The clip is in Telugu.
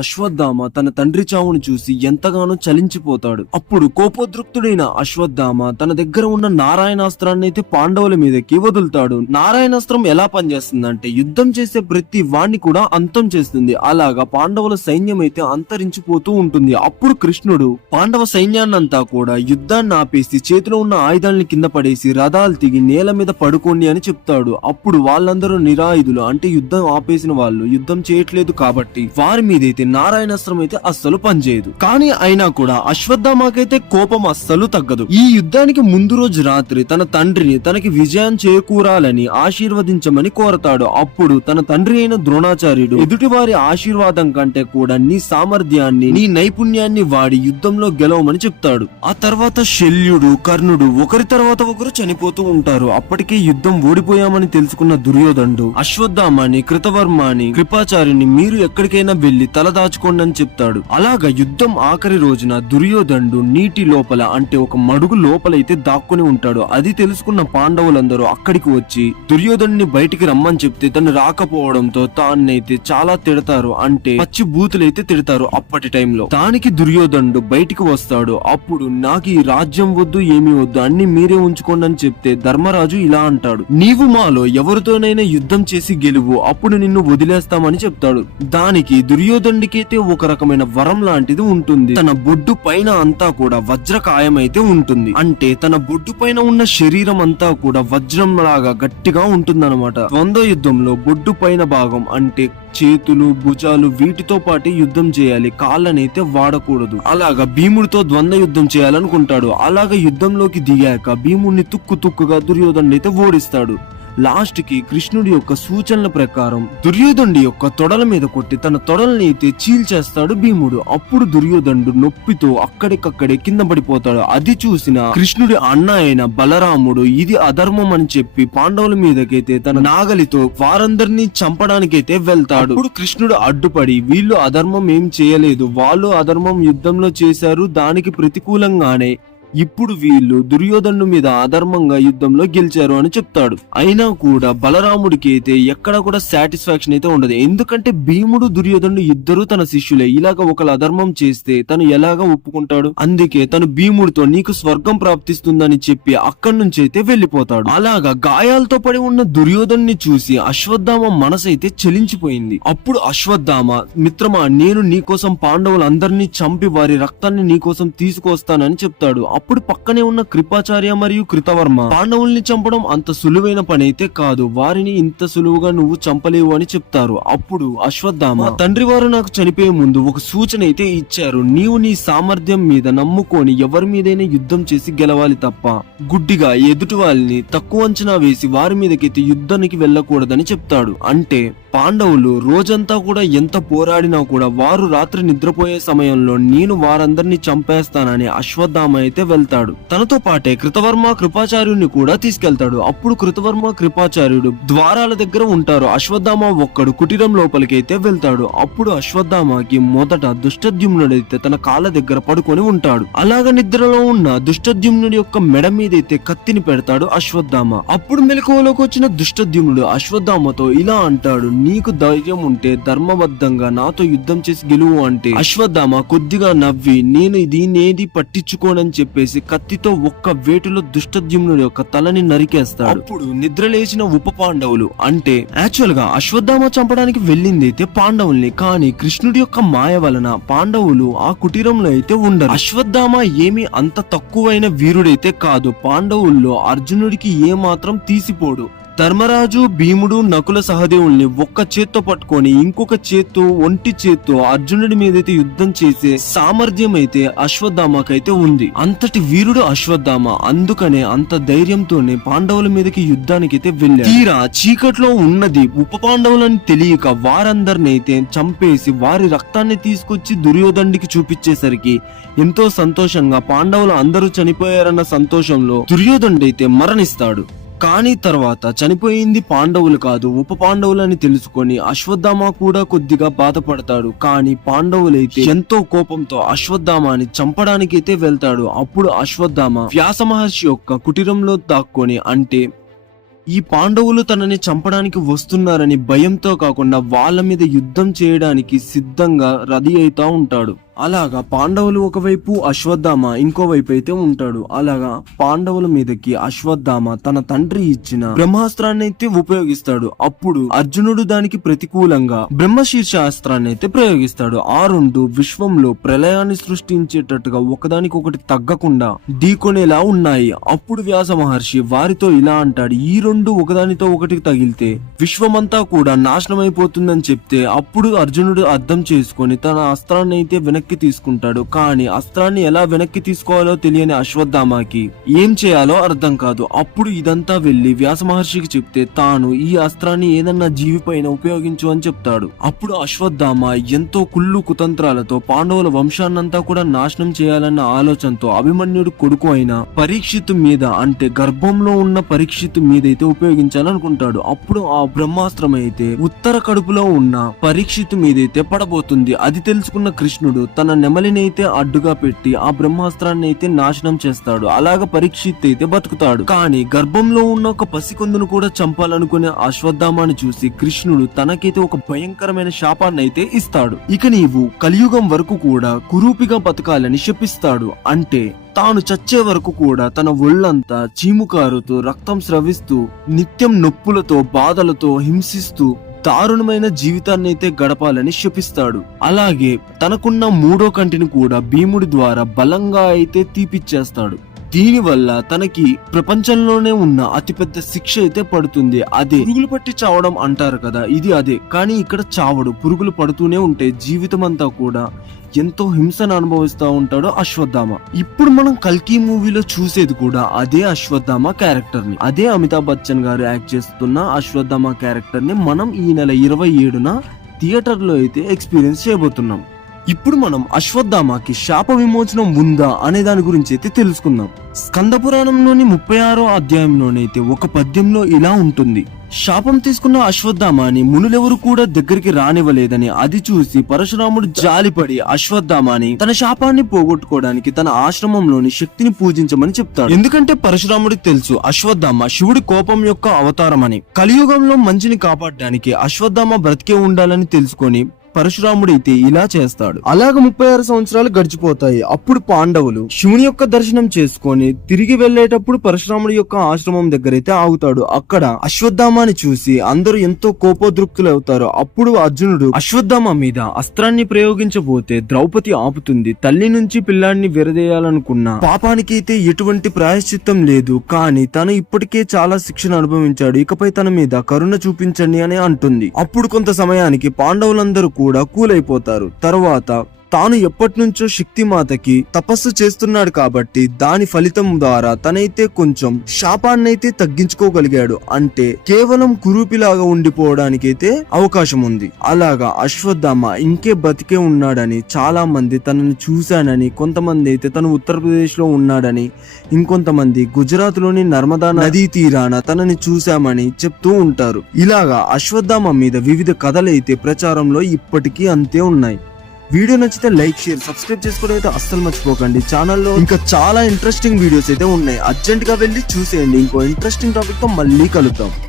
అశ్వత్థామ తన తండ్రి చావును చూసి ఎంతగానో చలించిపోతాడు. అప్పుడు కోపోద్రిక్తుడైన అశ్వత్థామ తన దగ్గర ఉన్న నారాయణాస్త్రాన్ని అయితే పాండవుల మీదకి వదులుతాడు. నారాయణాస్త్రం ఎలా పనిచేస్తుందంటే యుద్ధం చేసే ప్రతి వాణ్ణి కూడా అంతం చేస్తుంది. అలాగా పాండవుల సైన్యం అయితే అంతరించిపోతూ ఉంటుంది. అప్పుడు కృష్ణుడు పాండవ సైన్యాన్నంతా కూడా యుద్ధాన్ని ఆపేసి చేతిలో ఉన్న ఆయుధాలని కింద పడేసి రథాలు తిగి నేల మీద పడుకోండి అని చెప్తాడు. అప్పుడు వాళ్ళందరూ నిరాయుధులు, అంటే యుద్ధం ఆపేసిన వాళ్ళు యుద్ధం చేయట్లేదు కాబట్టి వారి మీదైతే నారాయణాస్త్రం అయితే అస్సలు పనిచేయదు. కానీ అయినా కూడా అశ్వత్థామకైతే కోపం అస్సలు తగ్గదు. ఈ యుద్ధానికి ముందు రోజు రాత్రి తన తండ్రిని తనకి విజయం చేకూరాలని ఆశీర్వదించమని కోరతాడు. అప్పుడు తన తండ్రి అయిన ద్రోణాచార్యుడు ఎదుటి వారి ఆశీర్వాదం కంటే కూడా నీ సామర్థ్యాన్ని నీ నైపుణ్యాన్ని వాడి యుద్ధంలో గెలవమని చెప్తాడు. ఆ తర్వాత శల్యుడు కర్ణుడు ఒకరి తర్వాత ఒకరు చనిపోతూ ఉంటారు. అప్పటికే యుద్ధం ఓడిపోయామని తెలుసుకున్న దుర్యోధనుడు అశ్వత్థామని కృతవర్మని కృపాచార్యుని మీరు ఎక్కడికైనా వెళ్లి తల దాచుకోండి అని చెప్తాడు. అలాగా యుద్ధం ఆఖరి రోజున దుర్యోధనుడు నీటి లోపల, అంటే ఒక మడుగు లోపలైతే దాక్కుని ఉంటాడు. అది తెలుసుకున్న పాండవులందరూ అక్కడికి వచ్చి దుర్యోధనుని బయటికి రమ్మని చెప్తే తను రాకపోవడంతో తాన్నైతే చాలా తిడతారు, అంటే పచ్చి బూతులైతే తిడతారు అప్పటి టైంలో. దానికి దుర్యోధనుడు బయటికి వస్తాడు. అప్పుడు నాకు ఈ రాజ్యం వద్దు ఏమీ వద్దు, అన్ని మీరే ఉంచుకోండి అని చెప్తే ధర్మరాజు ఇలా అంటాడు, నీవు మాలో ఎవరితోనైనా యుద్ధం చేసి గెలువు, అప్పుడు నిన్ను వదిలేస్తామని చెప్తాడు. దానికి దుర్యోధనుడికైతే ఒక రకమైన వరం లాంటిది ఉంటుంది. తన బొడ్డు పైన అంతా కూడా వజ్రకాయమైతే ఉంటుంది, అంటే తన బొడ్డు పైన ఉన్న శరీరం అంతా కూడా వజ్రం లాగా గట్టిగా ఉంటుందన్నమాట. ద్వంద్వ యుద్ధంలో బొడ్డు పైన భాగం అంటే చేతులు భుజాలు వీటితో పాటు యుద్ధం చేయాలి, కాళ్ళనైతే వాడకూడదు. అలాగా భీముడితో ద్వంద్వ యుద్ధం చేయాలనుకుంటాడు. అలాగా యుద్ధంలోకి దిగాక భీముడిని తుక్కుగా దుర్యోధనుడు అయితే ఓడిస్తాడు. లాస్ట్ కి కృష్ణుడి యొక్క సూచనల ప్రకారం దుర్యోధనుడి యొక్క తొడల మీద కొట్టి తన తొడల్ని అయితే చీల్చేస్తాడు భీముడు. అప్పుడు దుర్యోధనుడు నొప్పితో అక్కడికక్కడే కింద పడిపోతాడు. అది చూసిన కృష్ణుడి అన్న అయిన బలరాముడు ఇది అధర్మం అని చెప్పి పాండవుల మీదకైతే తన నాగలితో వారందరినీ చంపడానికైతే వెళ్తాడు. అప్పుడు కృష్ణుడు అడ్డుపడి వీళ్ళు అధర్మం ఏం చేయలేదు, వాళ్ళు అధర్మం యుద్ధంలో చేశారు, దానికి ప్రతికూలంగానే ఇప్పుడు వీళ్ళు దుర్యోధను మీద అధర్మంగా యుద్ధంలో గెలిచారు అని చెప్తాడు. అయినా కూడా బలరాముడికి అయితే ఎక్కడ కూడా సాటిస్ఫాక్షన్ అయితే ఉండదు. ఎందుకంటే భీముడు దుర్యోధనుడు ఇద్దరు తన శిష్యులే. ఇలాగ ఒకళ్ళు అధర్మం చేస్తే తను ఎలాగా ఒప్పుకుంటాడు? అందుకే తను భీముడితో నీకు స్వర్గం ప్రాప్తిస్తుందని చెప్పి అక్కడి నుంచి అయితే వెళ్లిపోతాడు. అలాగా గాయాలతో పడి ఉన్న దుర్యోధను చూసి అశ్వత్థామ మనసు అయితే చలించిపోయింది. అప్పుడు అశ్వత్థామ, మిత్రమా, నేను నీకోసం పాండవులందరినీ చంపి వారి రక్తాన్ని నీకోసం తీసుకొస్తానని చెప్తాడు. అప్పుడు పక్కనే ఉన్న కృపాచార్య మరియు కృతవర్మ పాండవుల్ని చంపడం అంత సులువైన పని అయితే కాదు, వారిని ఇంత సులువుగా నువ్వు చంపలేవు అని చెప్తారు. అప్పుడు అశ్వత్థామ, తండ్రి వారు నాకు చనిపోయే ముందు ఒక సూచన అయితే ఇచ్చారు, నీవు నీ సామర్థ్యం మీద నమ్ముకొని ఎవరి మీదైనా యుద్ధం చేసి గెలవాలి తప్ప గుడ్డిగా ఎదుటి వాళ్ళని తక్కువ అంచనా వేసి వారి మీదకైతే యుద్ధానికి వెళ్ళకూడదని చెప్తాడు. అంటే పాండవులు రోజంతా కూడా ఎంత పోరాడినా కూడా వారు రాత్రి నిద్రపోయే సమయంలో నేను వారందరినీ చంపేస్తానని అశ్వత్థామ అయితే వెళ్తాడు. తనతో పాటే కృతవర్మ కృపాచార్యుని కూడా తీసుకెళ్తాడు. అప్పుడు కృతవర్మ కృపాచార్యుడు ద్వారాల దగ్గర ఉంటారు. అశ్వత్థామ ఒక్కడు కుటీరం లోపలికైతే వెళ్తాడు. అప్పుడు అశ్వత్థామకి మొదట దుష్టద్యుమ్నుడైతే తన కాళ్ళ దగ్గర పడుకొని ఉంటాడు. అలాగ నిద్రలో ఉన్న దుష్టద్యుమ్నుడి యొక్క మెడ మీదైతే కత్తిని పెడతాడు అశ్వత్థామ. అప్పుడు మెలకువలోకి వచ్చిన దుష్టద్యుమ్నుడు అశ్వత్థామతో ఇలా అంటాడు, నీకు ధైర్యం ఉంటే ధర్మబద్ధంగా నాతో యుద్ధం చేసి గెలువు అంటే అశ్వత్థామ కొద్దిగా నవ్వి నేను దీన్నేది పట్టించుకోనని చెప్పేసి కత్తితో ఒక్క వేటులో దుష్టద్యుమ్నుడి యొక్క తలని నరికేస్తాడు. అప్పుడు నిద్రలేచిన ఉప పాండవులు, అంటే యాక్చువల్ గా అశ్వత్థామ చంపడానికి వెళ్ళింది అయితే పాండవుల్ని, కానీ కృష్ణుడి యొక్క మాయ వలన పాండవులు ఆ కుటీరంలో అయితే ఉండరు. అశ్వత్థామ ఏమి అంత తక్కువైన వీరుడైతే కాదు, పాండవుల్లో అర్జునుడికి ఏ మాత్రం తీసిపోడు. ధర్మరాజు భీముడు నకుల సహదేవుల్ని ఒక్క చేత్తో పట్టుకొని ఇంకొక చేత్తో ఒంటి చేత్తో అర్జునుడి మీదైతే యుద్ధం చేసే సామర్థ్యం అయితే అశ్వత్థామకైతే ఉంది. అంతటి వీరుడు అశ్వత్థామ. అందుకనే అంత ధైర్యంతోనే పాండవుల మీదకి యుద్ధానికైతే వెళ్ళారు. తీరా చీకట్లో ఉన్నది ఉప పాండవులని తెలియక వారందరిని అయితే చంపేసి వారి రక్తాన్ని తీసుకొచ్చి దుర్యోధనుడికి చూపించేసరికి ఎంతో సంతోషంగా పాండవులు అందరూ చనిపోయారన్న సంతోషంలో దుర్యోధనుడైతే మరణిస్తాడు. కానీ తర్వాత చనిపోయింది పాండవులు కాదు ఉప పాండవులని తెలుసుకొని అశ్వత్థామ కూడా కొద్దిగా బాధపడతాడు. కానీ పాండవులైతే ఎంతో కోపంతో అశ్వత్థామని చంపడానికైతే వెళ్తాడు. అప్పుడు అశ్వత్థామ వ్యాస మహర్షి యొక్క కుటీరంలో దాక్కొని, అంటే ఈ పాండవులు తనని చంపడానికి వస్తున్నారని భయంతో కాకుండా వాళ్ళ మీద యుద్ధం చేయడానికి సిద్ధంగా రెడీ అవుతా ఉంటాడు. అలాగా పాండవులు ఒకవైపు, అశ్వత్థామ ఇంకోవైపు అయితే ఉంటాడు. అలాగా పాండవుల మీదకి అశ్వత్థామ తన తండ్రి ఇచ్చిన బ్రహ్మాస్త్రాన్ని అయితే ఉపయోగిస్తాడు. అప్పుడు అర్జునుడు దానికి ప్రతికూలంగా బ్రహ్మశీర్షాస్త్రాన్ని అయితే ప్రయోగిస్తాడు. ఆ రెండు విశ్వంలో ప్రళయాన్ని సృష్టించేటట్టుగా ఒకదానికొకటి తగ్గకుండా ఢీకొనేలా ఉన్నాయి. అప్పుడు వ్యాస మహర్షి వారితో ఇలా అంటాడు, ఈ రెండు ఒకదానితో ఒకటి తగిలితే విశ్వమంతా కూడా నాశనం అయిపోతుందని చెప్తే అప్పుడు అర్జునుడు అర్థం చేసుకొని తన అస్త్రాన్ని అయితే వెనక్కి తీసుకుంటాడు. కానీ అస్త్రాన్ని ఎలా వెనక్కి తీసుకోవాలో తెలియని అశ్వత్థామకి ఏం చేయాలో అర్థం కాదు. అప్పుడు ఇదంతా వెళ్లి వ్యాస మహర్షికి చెప్తే తాను ఈ అస్త్రాన్ని ఏదన్నా జీవి పైన ఉపయోగించు అని చెప్తాడు. అప్పుడు అశ్వత్థామ ఎంతో కుళ్ళు కుతంత్రాలతో పాండవుల వంశాన్నంతా కూడా నాశనం చేయాలన్న ఆలోచనతో అభిమన్యుడు కొడుకు అయిన పరీక్షితు మీద, అంటే గర్భంలో ఉన్న పరీక్షితు మీదైతే ఉపయోగించాలనుకుంటాడు. అప్పుడు ఆ బ్రహ్మాస్త్రం అయితే ఉత్తర కడుపులో ఉన్న పరీక్షితు మీదైతే పడబోతుంది. అది తెలుసుకున్న కృష్ణుడు తన నెమలినైతే అడ్డుగా పెట్టి ఆ బ్రహ్మాస్త్రాన్ని అయితే నాశనం చేస్తాడు. అలాగ పరీక్షిత్ అయితే బతుకుతాడు. కానీ గర్భంలో ఉన్న ఒక పసికొందును కూడా చంపాలనుకునే అశ్వత్థామని చూసి కృష్ణుడు తనకైతే ఒక భయంకరమైన శాపాన్ని అయితే ఇస్తాడు. ఇక నీవు కలియుగం వరకు కూడా కురూపిగా బతకాలని శపిస్తాడు. అంటే తాను చచ్చే వరకు కూడా తన ఒళ్ళంతా చీముకారుతూ రక్తం స్రవిస్తూ నిత్యం నొప్పులతో బాధలతో హింసిస్తూ దారుణమైన జీవితాన్ని అయితే గడపాలని శపిస్తాడు. అలాగే తనకున్న మూడో కంటిని కూడా భీముడి ద్వారా బలంగా అయితే తీపిచ్చేస్తాడు. దీనివల్ల తనకి ప్రపంచంలోనే ఉన్న అతిపెద్ద శిక్ష అయితే పడుతుంది. అదే పురుగులు పట్టి చావడం అంటారు కదా, ఇది అదే. కానీ ఇక్కడ చావడు, పురుగులు పడుతూనే ఉంటాయి. జీవితం అంతా కూడా ఎంతో హింసను అనుభవిస్తూ ఉంటాడు అశ్వత్థామ. ఇప్పుడు మనం కల్కి మూవీలో చూసేది కూడా అదే అశ్వత్థామ క్యారెక్టర్ ని, అదే అమితాబ్ బచ్చన్ గారు యాక్ట్ చేస్తున్న అశ్వత్థామ క్యారెక్టర్ ని మనం ఈ నెల 27న థియేటర్ లో అయితే ఎక్స్పీరియన్స్ చేయబోతున్నాం. ఇప్పుడు మనం అశ్వత్థామకి శాప విమోచనం ఉందా అనే దాని గురించి అయితే తెలుసుకుందాం. స్కంద పురాణంలోని 36వ అధ్యాయంలోనైతే ఒక పద్యంలో ఇలా ఉంటుంది, శాపం తీసుకున్న అశ్వత్థామని మునులెవరు కూడా దగ్గరికి రానివ్వలేదని అది చూసి పరశురాముడు జాలిపడి అశ్వత్థామని తన శాపాన్ని పోగొట్టుకోవడానికి తన ఆశ్రమంలోని శక్తిని పూజించమని చెప్తాడు. ఎందుకంటే పరశురాముడికి తెలుసు అశ్వత్థామ శివుడి కోపం యొక్క అవతారమని. కలియుగంలో మంచిని కాపాడడానికి అశ్వత్థామ బ్రతికే ఉండాలని తెలుసుకొని పరశురాముడైతే ఇలా చేస్తాడు. అలాగ 36 సంవత్సరాలు గడిచిపోతాయి. అప్పుడు పాండవులు శివుని యొక్క దర్శనం చేసుకొని తిరిగి వెళ్లేటప్పుడు పరశురాముడి యొక్క ఆశ్రమం దగ్గరైతే ఆగుతాడు. అక్కడ అశ్వత్థామని చూసి అందరూ ఎంతో కోపోద్రుక్తులు అవుతారు. అప్పుడు అర్జునుడు అశ్వత్థామ మీద అస్త్రాన్ని ప్రయోగించబోతే ద్రౌపది ఆపుతుంది. తల్లి నుంచి పిల్లాడిని విరదేయాలనుకున్న పాపానికైతే ఎటువంటి ప్రాయశ్చిత్తం లేదు. కానీ తను ఇప్పటికే చాలా శిక్షణ అనుభవించాడు, ఇకపై తన మీద కరుణ చూపించండి అని అంటుంది. అప్పుడు కొంత సమయానికి పాండవులందరూ కూడా కూలైపోతారు. తర్వాత తాను ఎప్పటి నుంచో శక్తిమాతకి తపస్సు చేస్తున్నాడు కాబట్టి దాని ఫలితం ద్వారా తనైతే కొంచెం శాపాన్నైతే తగ్గించుకోగలిగాడు. అంటే కేవలం కురూపిలాగా ఉండిపోవడానికైతే అవకాశం ఉంది. అలాగా అశ్వత్థామ ఇంకే బతికే ఉన్నాడని, చాలా మంది తనని చూశానని, కొంతమంది అయితే తను ఉత్తరప్రదేశ్ లో ఉన్నాడని, ఇంకొంతమంది గుజరాత్ లోని నర్మదా నదీ తీరాన తనని చూశామని చెప్తూ ఉంటారు. ఇలాగా అశ్వత్థామ మీద వివిధ కథలైతే ప్రచారంలో ఇప్పటికీ అంతే ఉన్నాయి. వీడియో నచ్చితే లైక్, షేర్, సబ్స్క్రైబ్ చేసుకోవడం అయితే అస్సలు మర్చిపోకండి. ఛానల్లో ఇంకా చాలా ఇంట్రెస్టింగ్ వీడియోస్ అయితే ఉన్నాయి, అర్జెంట్ గా వెళ్ళి చూసేయండి. ఇంకో ఇంట్రెస్టింగ్ టాపిక్ తో మళ్ళీ కలుద్దాం.